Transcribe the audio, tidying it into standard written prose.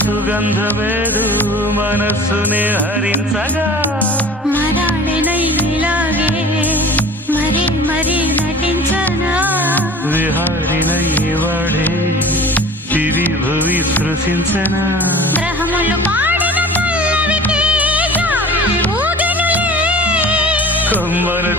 సుగంధమేదు మనస్సునే హరించగా మరాళినైలాగే మరీ మరీ నటించనా విహారినై వాడే దివి భువి సృశించనా గ్రహములు పాడిన పల్లవికి జాబిలి ఊగెనులే కొమ్మను